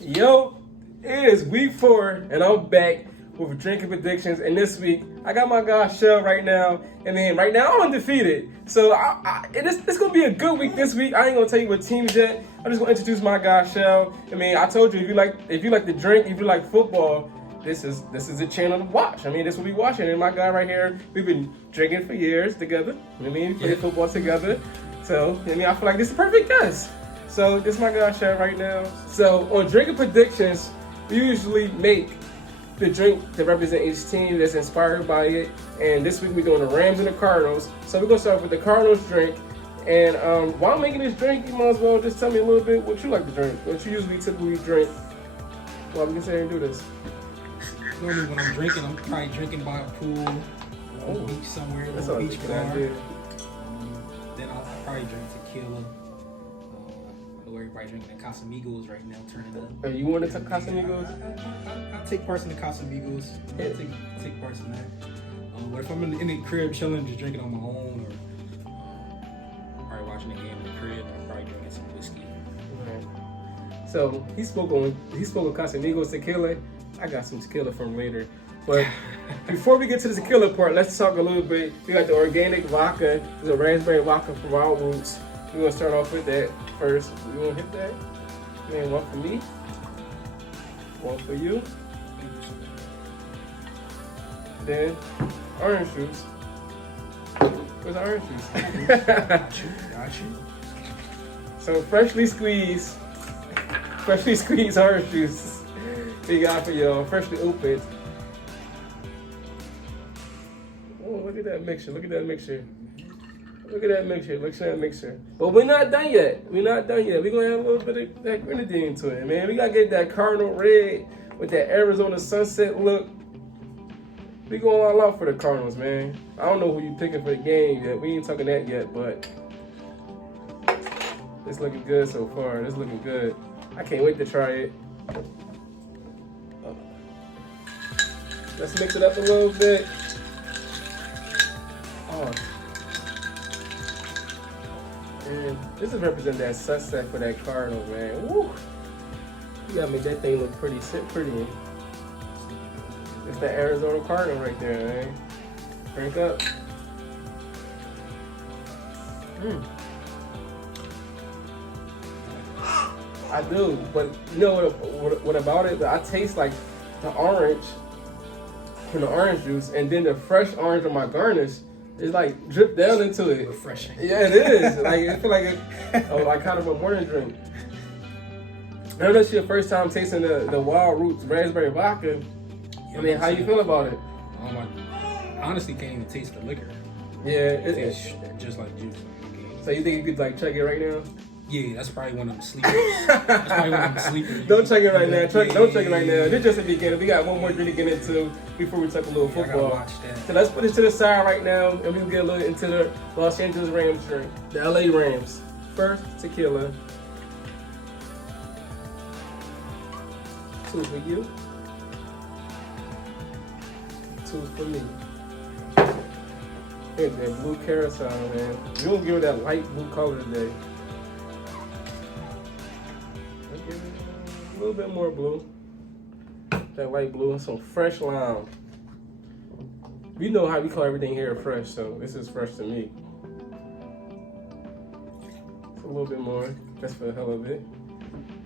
Yo, it is week 4, and I'm back with drinking predictions. And this week, I got my guy Shell right now. And then right now, I'm undefeated. So it's gonna be a good week this week. I ain't gonna tell you what teams yet. I'm just gonna introduce my guy Shell. I told you if you like to drink, if you like football, this is a channel to watch. This is what we watching. And my guy right here, we've been drinking for years together. We play football together. So I feel like this is a perfect guest. So this is my guy Shell right now. So on drinking predictions, we usually make the drink to represent each team that's inspired by it. And this week we're doing the Rams and the Cardinals. So we're gonna start with the Cardinals drink. And while making this drink, you might as well just tell me a little bit what you like to drink, what you usually typically drink. Well, we can sit here and do this. Normally when I'm drinking, I'm probably drinking by a pool, a beach somewhere, That's a beach bar. Then I'll probably drink tequila. I know everybody drinking the Casamigos right now, turning up. Hey, you want to take Casamigos? I take parts in the Casamigos. I take parts in that. But if I'm in the crib chilling, just drinking on my own, or probably watching the game in the crib, I'm probably drinking some whiskey. Right. So he spoke on Casamigos tequila. I got some tequila from later. But before we get to the tequila part, let's talk a little bit. We got the organic vodka. There's a raspberry vodka from Wild Roots. We're going to start off with that first. You want to hit that? Man, one for me. One for you. Then, orange juice. Where's the orange juice? Got you. So freshly squeezed orange juice. We got for y'all, freshly opened. Oh, look at that mixture. Look at that mixture. But we're not done yet. We're going to add a little bit of that grenadine to it, man. We got to get that Cardinal red with that Arizona sunset look. We going all out for the Cardinals, man. I don't know who you picking for the game yet. We ain't talking that yet, but it's looking good so far. It's looking good. I can't wait to try it. Let's mix it up a little bit. Oh. And this is representing that sunset for that Cardinal, man. Woo! You gotta make that thing look pretty. It's the Arizona Cardinal right there, man. Drink up. I do, but you know what about it? I taste like the orange from the orange juice, and then the fresh orange of my garnish is like drip down into it. Refreshing. Yeah, it is. I feel like like kind of a morning drink. I know this is your first time tasting the Wild Roots raspberry vodka. How you feel about it? I honestly can't even taste the liquor. Yeah, it's just like juice. So you think you could like chug it right now? Yeah, that's probably one of them sleepers. Don't chug it right now. Don't chug it right now. This is just the beginning. We got one more drink to get into before we talk a little football. I gotta watch that. So let's put this to the side right now, and we'll get a little into the Los Angeles Rams drink. The LA Rams. First, tequila. 2 for you. 2 for me. Here's that blue carousel, man. You don't give it that light blue color today. I'll give it a little bit more blue. That light blue and some fresh lime. We know how we call everything here fresh, so this is fresh to me. It's a little bit more, just for the hell of it.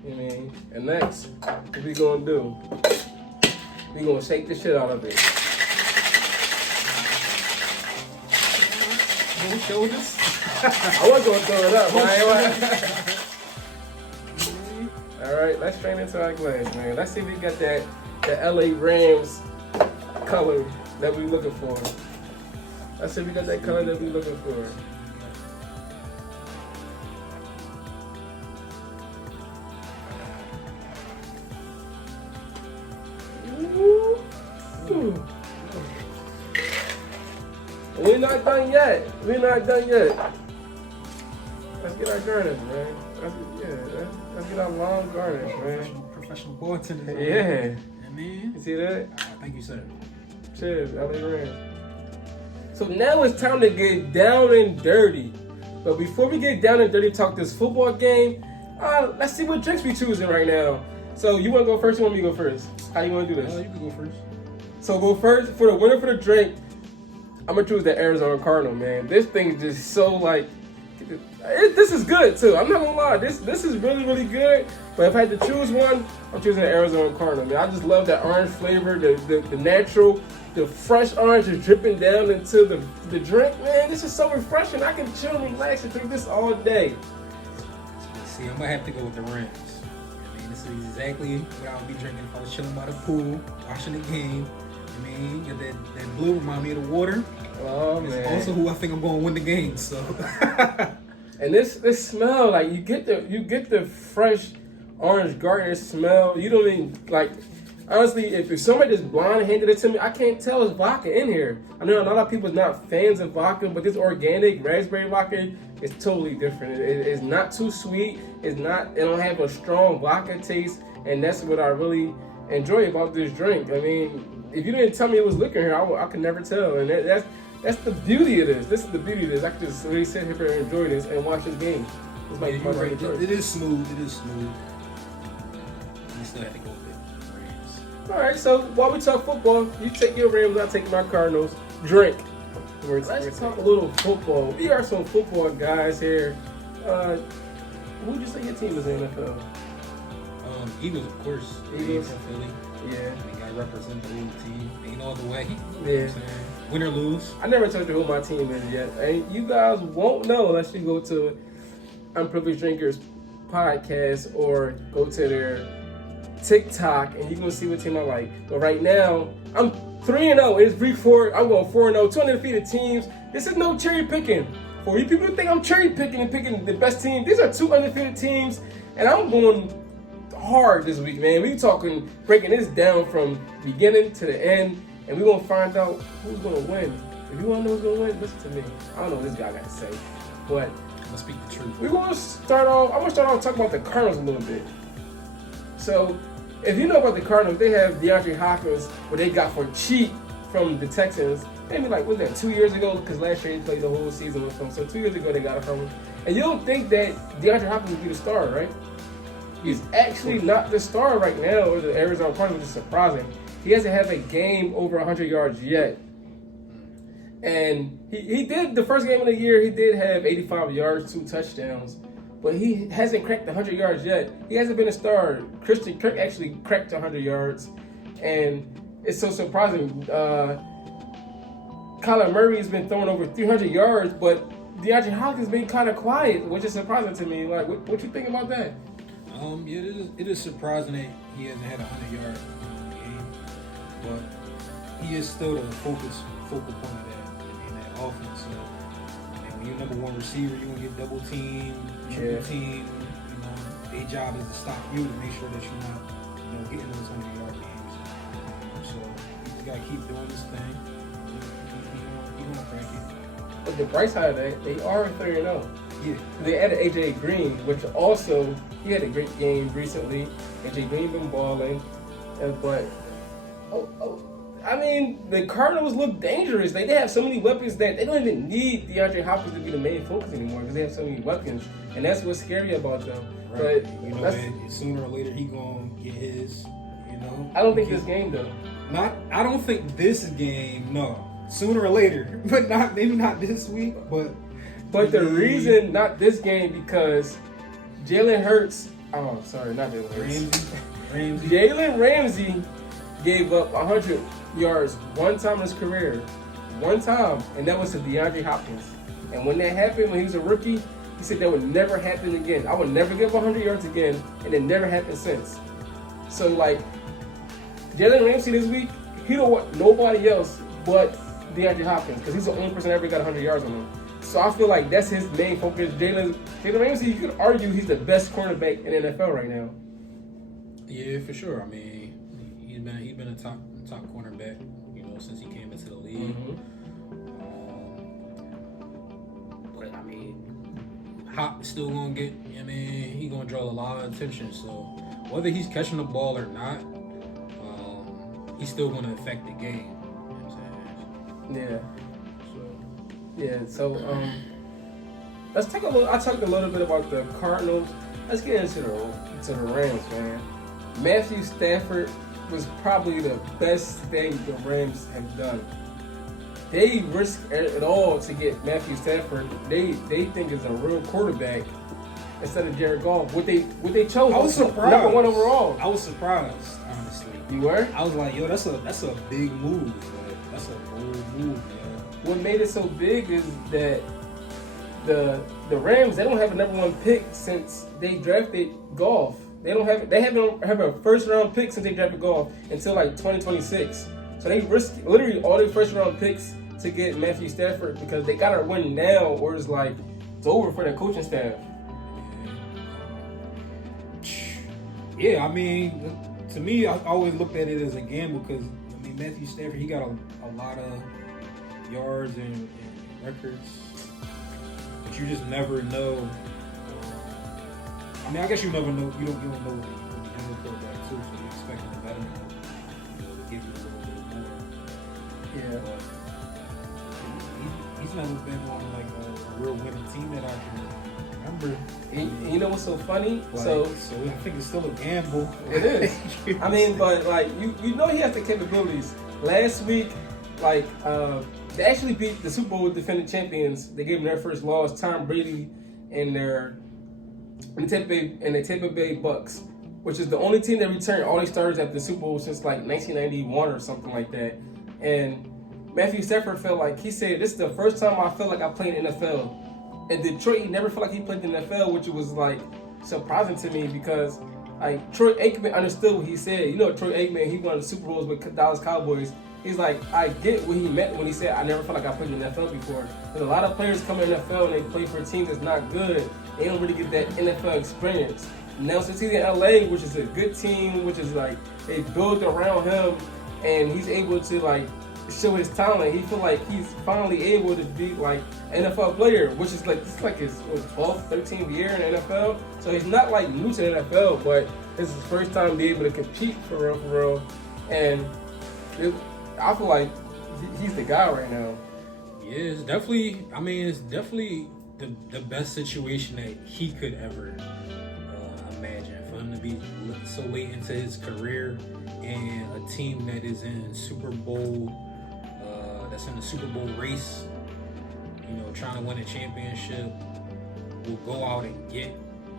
And next, what we gonna do? We gonna shake the shit out of it. Shoulders. I was gonna throw it up, man. All right, let's strain into our glass, man. Let's see if we got the LA Rams color that we looking for. Let's see if we got that color that we looking for. We're not done yet. Let's get our garnish, man. Let's get our long garnish, man. Professional bartender. Yeah. Man. You see that? Thank you, sir. Cheers, LA Rams. So now it's time to get down and dirty. But before we get down and dirty, talk this football game, let's see what drinks we choosing right now. So you want to go first? Or you want me to go first? How you want to do this? You can go first. So go first for the winner for the drink. I'm gonna choose the Arizona Cardinal, man. This thing is just so like, this is good too. I'm not gonna lie, this is really really good. But if I had to choose one, I'm choosing the Arizona Cardinal, man. I just love that orange flavor, the natural, the fresh orange is dripping down into the drink, man. This is so refreshing. I can chill and relax and drink this all day. See, I'm gonna have to go with the Rams. I mean, this is exactly what I would be drinking if I was chilling by the pool, watching the game. I mean, that blue remind me of the water. Oh man! It's also who I think I'm going to win the game. So, and this smell, like you get the fresh orange garden smell. You don't even like. Honestly, if somebody just blind handed it to me, I can't tell it's vodka in here. I know a lot of people are not fans of vodka, but this organic raspberry vodka is totally different. It's not too sweet. It don't have a strong vodka taste, and that's what I really enjoy about this drink. I mean, if you didn't tell me it was liquor here, I could never tell. And that's the beauty of this. This is the beauty of this. I could just really sit here and enjoy this and watch this game. This might be my favorite choice. It is smooth. I still have to go with the Rams. All right, so while we talk football, you take your Rams, I take my Cardinals. Drink. Let's talk a little football. We are some football guys here. Who would you say your team is in the NFL? Eagles, of course. Eagles. From Philly. Yeah. They got to represent the little team. Ain't all the way. Yeah. You know what I'm saying? Win or lose. I never told you who my team is yet. And you guys won't know unless you go to Unprivileged Drinkers podcast or go to their TikTok and you're going to see what team I like. But right now, I'm 3-0. It's week 4. I'm going 4-0. 2 undefeated teams. This is no cherry picking. For you people who think I'm cherry picking and picking the best team, these are 2 undefeated teams. And I'm going hard this week, man. We talking breaking this down from beginning to the end, and we're gonna find out who's gonna win. If you wanna know who's gonna win, listen to me. I don't know what this guy got to say, but I'm gonna speak the truth. we're gonna start off. I'm gonna start off talking about the Cardinals a little bit. So, if you know about the Cardinals, they have DeAndre Hopkins, what they got for cheap from the Texans. Maybe like what was that 2 years ago? Because last year he played the whole season with them. So 2 years ago they got it from him. And you don't think that DeAndre Hopkins would be the star, right? He's actually not the star right now, or the Arizona Cardinals, which is surprising. He hasn't had a game over 100 yards yet. And he did, the first game of the year, he did have 85 yards, 2 touchdowns. But he hasn't cracked 100 yards yet. He hasn't been a star. Christian Kirk actually cracked 100 yards. And it's so surprising. Kyler Murray's been throwing over 300 yards, but DeAndre Hopkins been kind of quiet, which is surprising to me. Like, what you think about that? Yeah, it is surprising that he hasn't had a 100-yard game, but he is still the focal point of that offense. So, when you're number 1 receiver, you're gonna get double team, triple team. You know, their job is to stop you to make sure that you're not, getting those 100-yard games. So you just gotta keep doing this thing. You're gonna crack it. But the bright side of that, they are 3-0. Yeah. They added AJ Green, which also he had a great game recently. AJ Green been balling, but I mean the Cardinals look dangerous. They have so many weapons that they don't even need DeAndre Hopkins to be the main focus anymore because they have so many weapons, and that's what's scary about them. Right. But you know, man, sooner or later he gonna get his. I don't think this game though. I don't think this game. No, sooner or later, but maybe not this week, but. But the reason not this game because Jalen Hurts. Oh, sorry, not Jalen Hurts. Ramsey. Jalen Ramsey gave up 100 yards one time in his career, one time, and that was to DeAndre Hopkins. And when that happened, when he was a rookie, he said that would never happen again. I would never give up 100 yards again, and it never happened since. So like Jalen Ramsey this week, he don't want nobody else but DeAndre Hopkins because he's the only person that ever got 100 yards on him. So I feel like that's his main focus. Jalen Ramsey, you could argue he's the best cornerback in the NFL right now. Yeah, for sure. I mean, he's been a top cornerback, since he came into the league. Mm-hmm. But I mean, Hop still gonna get. He's gonna draw a lot of attention. So whether he's catching the ball or not, he's still gonna affect the game. You know what I'm saying? Yeah. So let's take a look. I talked a little bit about the Cardinals. Let's get into the Rams, man. Matthew Stafford was probably the best thing the Rams have done. They risked it all to get Matthew Stafford. They think is a real quarterback instead of Jared Goff. What they chose. I was surprised. Number 1 overall. I was surprised, honestly. You were? I was like, yo, that's a big move. Like, that's a bold move, man. What made it so big is that the Rams, they don't have a number 1 pick since they drafted Goff. They haven't have a first round pick since they drafted Goff until like 2026. So they risked literally all their first round picks to get Matthew Stafford because they gotta win now, or it's like it's over for their coaching staff. Yeah, I mean, to me, I always looked at it as a gamble because I mean Matthew Stafford, he got a lot of yards and records, but you just never know. I mean, I guess you never know. You don't know what the younger quarterback too, so you expect the veteran to give you a little bit more. Yeah. But he's never been on like a real winning team that I can remember. And you know what's so funny? Like, so I think it's still a gamble. it is. I mean, but like you know he has the capabilities. Last week, like they actually beat the Super Bowl defending champions. They gave them their first loss. Tom Brady and the Tampa Bay Bucks, which is the only team that returned all these starters at the Super Bowl since like 1991 or something like that. And Matthew Stafford felt like, he said, this is the first time I felt like I played in the NFL. In Detroit, he never felt like he played in the NFL, which was like surprising to me because like Troy Aikman understood what he said. You know, Troy Aikman, he won the Super Bowls with Dallas Cowboys. He's like, I get what he meant when he said, I never felt like I played in the NFL before. There's a lot of players come in the NFL and they play for a team that's not good. They don't really get that NFL experience. Now, since he's in LA, which is a good team, which is like, they build around him and he's able to like show his talent. He feel like he's finally able to be like an NFL player, which is like, this is like his 12th, 13th year in the NFL. So he's not like new to the NFL, but this is his first time being able to compete for real. And I feel like he's the guy right now. Yeah, it's definitely. I mean, it's definitely the best situation that he could ever imagine for him to be so late into his career and a team that is in Super Bowl, that's in the Super Bowl race. You know, trying to win a championship, will go out and get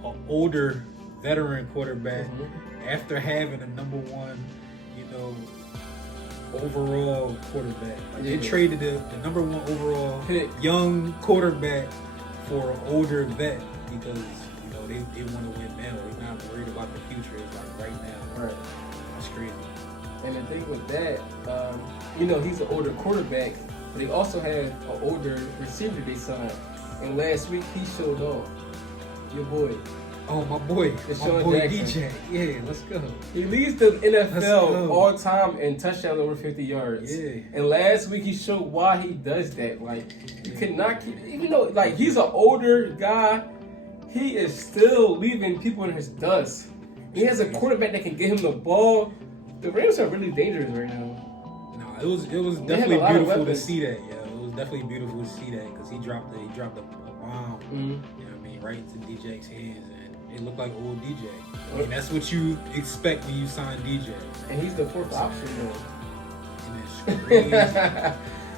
an older veteran quarterback after having a number 1, you know, overall quarterback. Like they traded the number 1 overall young quarterback for an older vet because you know they want to win now. They're not worried about the future. It's like right now. Right. That's crazy. And the thing with that, you know, he's an older quarterback, but they also have an older receiver they signed. And last week he showed off. Your boy. Oh, my boy Jackson. DJ. Yeah, let's go. He leads the NFL all time in touchdowns over 50 yards. Yeah. And last week he showed why he does that. Like, you could not keep, even though like he's an older guy, he is still leaving people in his dust. He has a quarterback that can get him the ball. The Rams are really dangerous right now. No, it was definitely beautiful to see that. Yeah, it was definitely beautiful to see that because he dropped a bomb. You know what I mean, right into DJ's hands. It looked like old DJ. I mean, that's what you expect when you sign DJ. And he's the 4th option, And it's crazy.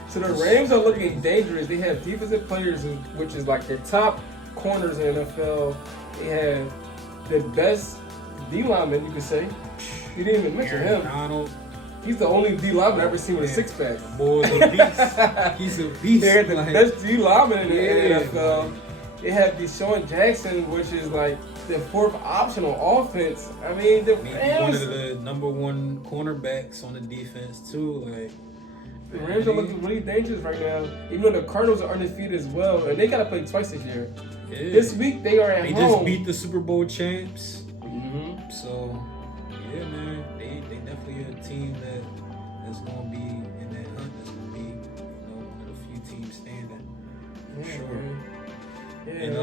So the Rams are looking dangerous. They have defensive players, which is like their top corners in the NFL. They have the best D lineman, you could say. You didn't even mention him. Donald. He's the only D lineman I've ever seen with a 6-pack. The boy's a beast. He's a beast. They're the best D lineman in the NFL. They have Deshaun Jackson, which is like the 4th option on offense. I mean, the Rams, one of the number 1 cornerbacks on the defense too. Like the Rams are looking really dangerous right now. Even though the Cardinals are undefeated as well, and they gotta play twice this year. Yeah. This week they are at home. They just beat the Super Bowl champs. So yeah, man, they definitely a team that's gonna be in that hunt. That's gonna be one of the few teams standing for sure. Man. Yeah, and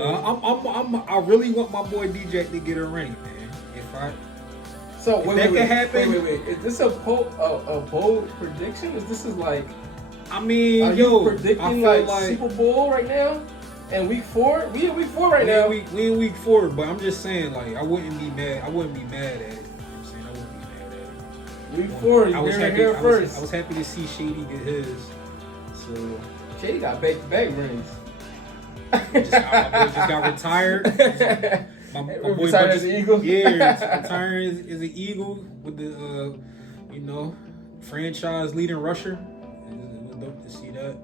I really want my boy DJ to get a ring, man. That can happen. Wait. Is this a bold prediction? Is like? I mean, are you predicting like Super Bowl right now? And week 4? We in week 4 right now. We in week 4, but I'm just saying, like, I wouldn't be mad. I wouldn't be mad at it. You know what I'm saying? Week 4, you I was heard it happy. here first. I was happy to see Shady get his. So Shady got back-to-back rings. my boy just got retired. My boy Retired as an Eagle? Yeah, retired as an Eagle with the franchise leading rusher. It was dope to see that.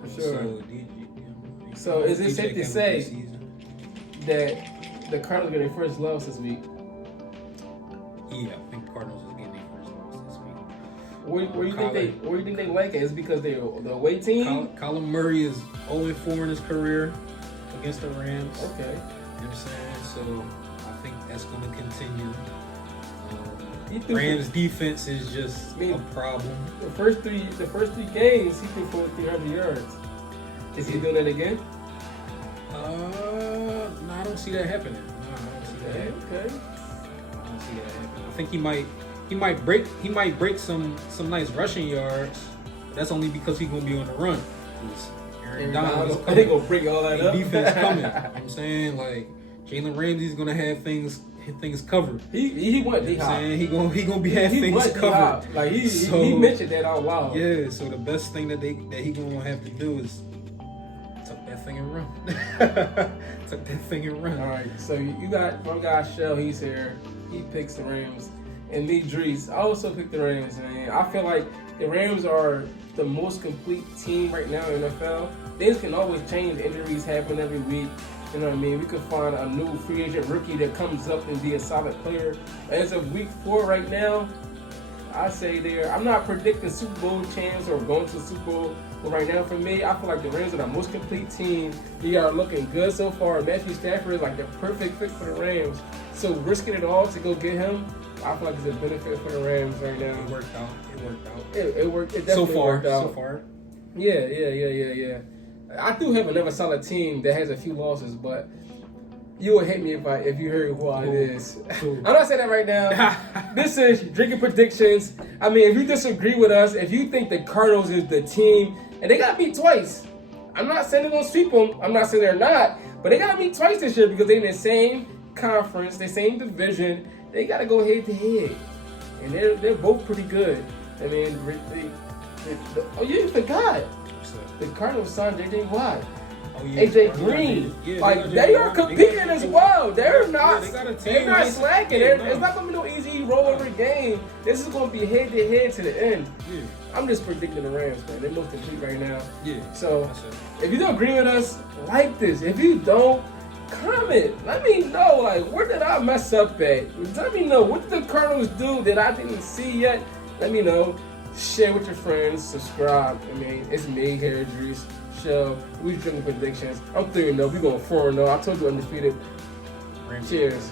For sure. So is it DJ safe to having a say good season. that the Cardinals get their first loss this week? Yeah, I think Cardinals is getting their first loss this week. Where you think they like it? Is it because they're the away team? Kyler Murray is 0-4 in his career against the Rams. Okay. You know what I'm saying? So I think that's going to continue. Rams defense is just a problem. The first three games, he threw for 300 yards. Is he doing that again? No, I don't see that happening. No, I don't see that happening. Okay. I don't see that happening. I think he might break some nice rushing yards. But that's only because he's gonna be on the run. Aaron Donald is coming. They gonna break all that up. Defense coming. You know what I'm saying? Like Jalen Ramsey's gonna have things covered. He went D-hop. He gonna be having things covered. D-hop. Like he mentioned that out loud. Yeah. So the best thing that he gonna have to do is tuck that thing and run. Tuck that thing and run. All right. So you got one guy, Shell. He's here. He picks the Rams, and me, Drese. I also picked the Rams, man. I feel like the Rams are the most complete team right now in the NFL. Things can always change. Injuries happen every week. You know what I mean? We could find a new free agent rookie that comes up and be a solid player. As of week 4 right now, I say I'm not predicting Super Bowl champs or going to the Super Bowl. But right now, for me, I feel like the Rams are the most complete team. They are looking good so far. Matthew Stafford is like the perfect fit for the Rams. So risking it all to go get him, I feel like it's a benefit for the Rams right now. It worked out. It worked. It definitely worked out. So far. Yeah. I do have another solid team that has a few losses, but you would hate me if you heard who it is. I'm not saying that right now. This is Drinking Predictions. I mean, if you disagree with us, if you think the Cardinals is the team, and they got beat twice. I'm not saying they're going to sweep them. I'm not saying they're not. But they got beat twice this year because they're in the same conference, the same division. They got to go head to head. And they're both pretty good. I mean, oh, you forgot. The Cardinals signed J.J. Watt. Oh, yeah. AJ Green, they are competing as well. They're not slacking. It's not gonna be no easy rollover game. This is gonna be head to head to the end. Yeah. I'm just predicting the Rams, man. They're most complete right now. Yeah. So if you don't agree with us, like this. If you don't, comment. Let me know, like, where did I mess up at? Let me know, what did the Cardinals do that I didn't see yet? Let me know. Share with your friends. Subscribe. I mean, it's me here, Drese. Show. We Drinking Predictions. I'm 3-0. We going 4-0. I told you undefeated. Cheers.